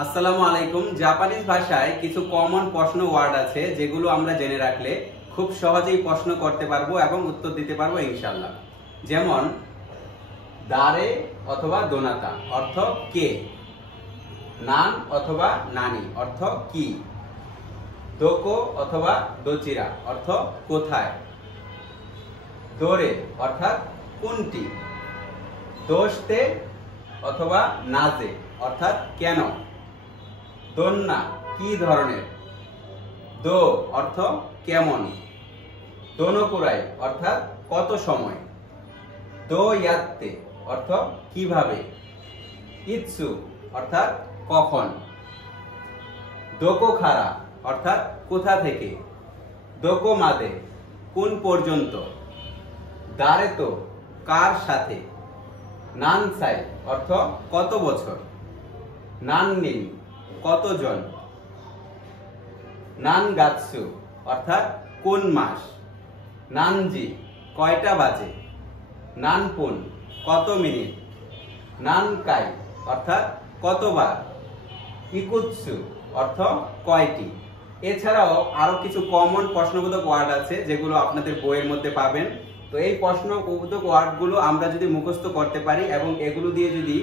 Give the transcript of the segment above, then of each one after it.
আসসালামু আলাইকুম। জাপানিজ ভাষায় কিছু কমন প্রশ্ন ওয়ার্ড আছে যেগুলো আমরা জেনে রাখলে খুব সহজেই প্রশ্ন করতে পারবো এবং উত্তর দিতে পারবো ইনশাআল্লাহ। যেমন দারে অথবা দোনাতা অর্থ কে, নান অথবা নানি অর্থ কি, দোকো অথবা দোচিরা অর্থ কোথায়, দোরে অর্থাৎ কোনটি, দোস্তে অথবা নাজে অর্থাৎ কেন, দোন্না কি ধরনের, দো অর্থ কেমন, দোনোকুরাই অর্থাৎ কত সময়, দো ইয়াত্তে অর্থ কিভাবে, ইৎসু অর্থাৎ কখন, দোকো খারা অর্থাৎ কোথা থেকে, দোকো মাদে কোন পর্যন্ত, দারেতো কার সাথে, নানসাই অর্থ কত বছর, নাননিন কতজন, নানগাতসু অর্থাৎ কোন মাস, নানজি কয়টা বাজে, নানপুন কত মিনিট, নানকাই অর্থাৎ কতবার, ইকুৎসু অর্থ কয়টি। এছাড়াও আরো কিছু কমন প্রশ্নবোধক ওয়ার্ড আছে যেগুলো আপনাদের বইয়ের মধ্যে পাবেন। তো এই প্রশ্নবোধক ওয়ার্ডগুলো আমরা যদি মুখস্থ করতে পারি এবং এগুলো দিয়ে যদি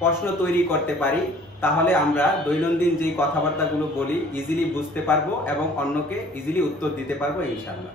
প্রশ্ন তৈরি করতে পারি তাহলে আমরা দৈনন্দিন যে কথাবার্তাগুলো বলি ইজিলি বুঝতে পারবো এবং অন্যকে ইজিলি উত্তর দিতে পারবো ইনশাআল্লাহ।